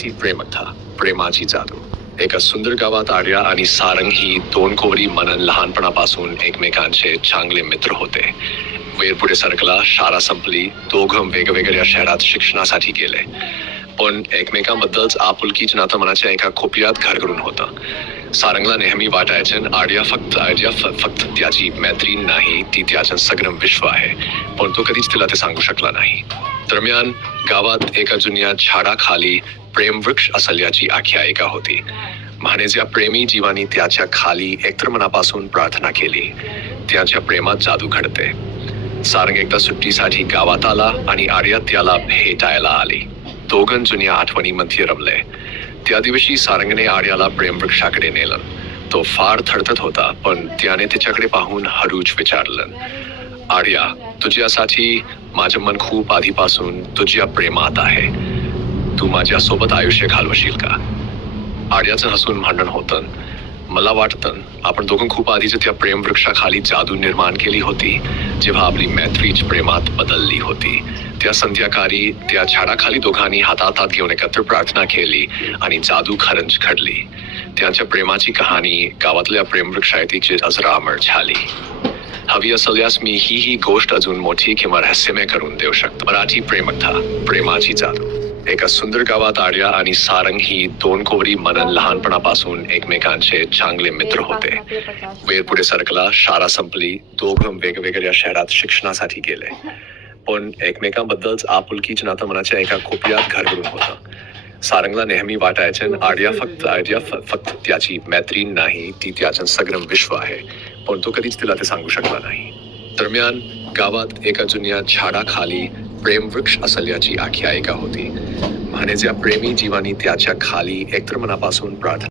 ती प्रेमकथा प्रेमाची जादू. एका सुंदर गावात आर्या आणि सारंग ही दोन कोवरी मनन लहानपणापासून एकमेकांचे चांगले मित्र होते. वेळ पुढे सरकला, शाळा संपली, दोघं वेगवेगळ्या शहरात शिक्षणासाठी गेले. पण एकमेकांबद्दलच आपुलकीच नातं मनाच्या एका खोपऱ्यात घर करून होतं. सारंगला नेहमी वाटायचं आर्या फक्त त्याची मैत्रीण नाही, ती त्याचं सगळं विश्व आहे. पण तो कधीच तिला ते सांगू शकला नाही. दरम्यान गावात एका जुन्या झाडाखाली प्रेमवृक्ष असल्याची आख्यायिका होती. महानेच्या प्रेमी जीवानी त्याच्या खाली एकतर मनापासून प्रार्थना केली. त्याच्या प्रेमात जादू घडते. सारंग एकदा सुट्टीसाठी गावात आला आणि आर्या त्याला भेटायला आली. दोघं जुन्या आठवणीमध्ये रमले. त्या दिवशी सारंगने आर्याला प्रेमवृक्षाकडे नेलं. तो फार थरथत होता, पण त्याने तिच्याकडे पाहून हळूच विचारलं, आर्या, तुझ्यासाठी माझं मन खूप आधीपासून तुझ्या प्रेमात आहे. तू माझ्यासोबत आयुष्य घालवशील का? आर्याचं हसून भांडण होतं. मला वाटतं आपण दोघं खूप आधीच त्या प्रेमवृक्षाखाली जादू निर्माण केली होती, जेव्हा आपली मैत्रीच प्रेमात बदलली होती. त्या संध्याकाळी त्या झाडाखाली दोघांनी हातात घेऊन एकत्र प्रार्थना केली आणि जादू खरंच घडली. त्यांच्या प्रेमाची कहाणी गावातल्या प्रेमवृक्षायतीची अजरामर झाली. हवी असल्यास मी ही गोष्ट अजून मोठी किंवा रहस्यमय करून देऊ शकतो. मराठी प्रेमकथा प्रेमाची जादू. एका सुंदर गावात आर्या आणि सारंग ही दोन कोवरी मनन लहानपणापासून एकमेकांचे चांगले मित्र होते. वेळ पुढे सरकला, शाळा संपली, दोघं वेगवेगळ्या शहरात शिक्षणासाठी गेले. पण एकमेकांबद्दलच आपुलकीच नातं मनाच्या एका खोपऱ्यात घर करून होतं. सारंगला नेहमी वाटायचं आर्या फक्त त्याची मैत्रीण नाही, ती त्याचं सगळं विश्व आहे. पण तो कधीच तिला ते सांगू शकला नाही. दरम्यान गावात एका जुन्या झाडाखाली प्रेमवृक्ष असल्याची आख्यायिका होती. महानेच्या प्रेमी जीवानी त्याच्या खाली एकतर मनापासून प्रार्थना